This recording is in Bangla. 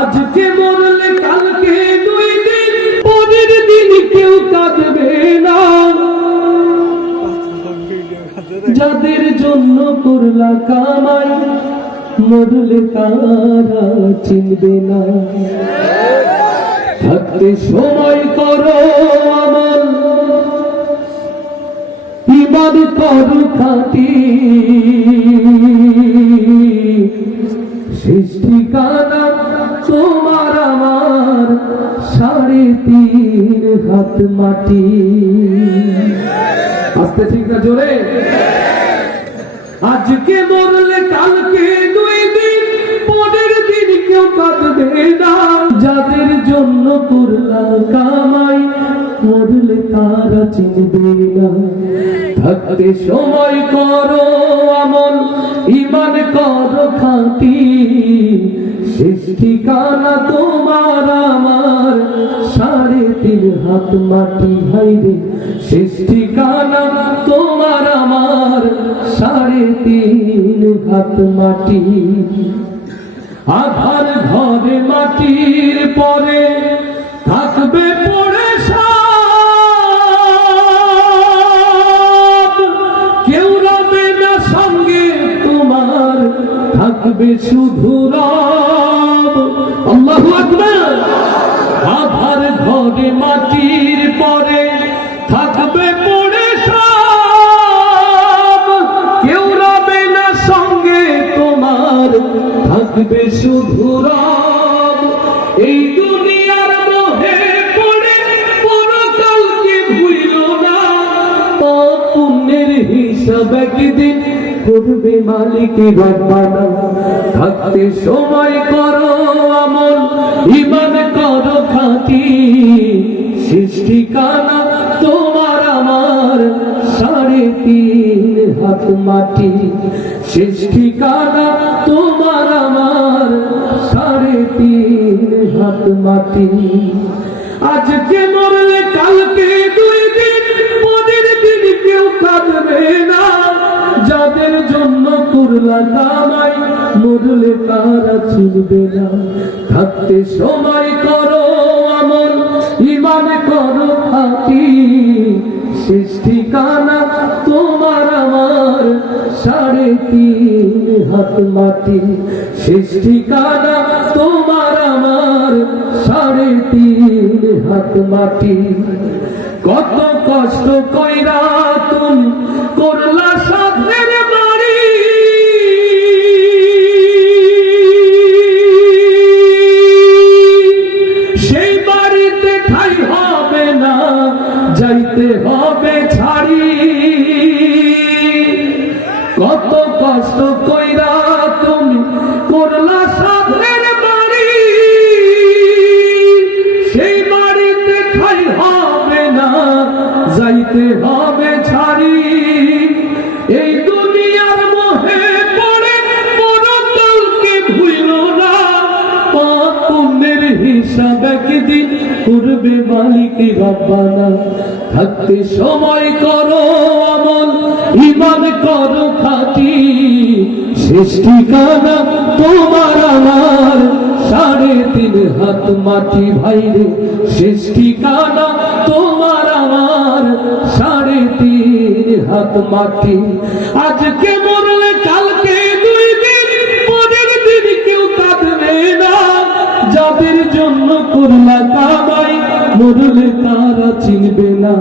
আজকে মরলে কালকে 2 দিন, পরের দিন কেউ কাঁদবে না। যাদের জন্য করলা কামাই, মরলে তারা চিনবে না। থাকতে সময় করো আমল, ইবাদ করো খাঁটি, শেষ ঠিকানা তোমার আমার 3.5 হাত মাটি। আস্তে ঠিক না জোরে? আজকে মরলে কালকে 2 দিন, পরের দিন কেউ কাঁদবে না। যাদের জন্য করলা কামাই, মরলে তারা চিনবে না। থাকতে সময় করো আমল, ঈমান করো খাঁটি, শেষ ঠিকানা তোমার আমার 3.5 হাত মাটি। ভাইরে শেষ ঠিকানা তোমার আমার 3.5 হাত মাটি। আধার ঘরে মাটির পরে থাকবে পড়ে সব, কেউ রবে না সঙ্গে তোমার, থাকবে শুধু রব। আল্লাহু আকবার। আধার ঘরে মাটির পরে থাকবে পড়ে সব, কেউ রবে না সঙ্গে তোমার, থাকবে শুধু রব। এই দুনিয়ার মোহে পড়ে পরকালকে ভুলো না, পাপ পুণ্যের হিসাব একদিন করবে মালিক রব্বানা। থাকতে সময় করো আমল, ঈমান করো খাঁটি, শেষ ঠিকানা তোমার আমার 3.5 হাত মাটি। শেষ ঠিকানা তোমার আমার 3.5 হাত মাটি। আজকে মরলে কালকে 2 দিন, পরের দিন কেউ কাঁদবে না। যাদের জন্য করলা কামাই, মরলে তারা চিনবে না। থাকতে সময় করো আমল, ঈমান করো খাঁটি, শেষ ঠিকানা তোমার আমার 3.5 হাত মাটি। শেষ ঠিকানা তোমার আমার 3.5 হাত মাটি। কত কষ্ট কইরা তুমি করলা সাধের বাড়ি, সেই বাড়িতে ঠাই হবে না, যাইতে হবে ছাড়ি। কত কষ্ট কইরা তুমি করলা সাধের বাড়ি, সেই বাড়িতে ঠাই হবে না, যাইতে হবে ছাড়ি। এই দুনিয়ার মোহে পড়ে পরকালকে ভুলো না, পাপ পুণ্যের হিসাব একদিন করবে মালিক রব্বানা। থাকতে সময় করো আমল, ঈমান করো খাঁটি, শেষ ঠিকানা তোমার আমার 3.5 হাত মাটি। ভাইরে শেষ ঠিকানা তোমার আমার 3.5 হাত মাটি। আজকে মরলে কালকে 2 দিন, পরের দিন কেউ কাঁদবে না। যাদের জন্য করলা কামাই, মরলে তারা চিনবে না।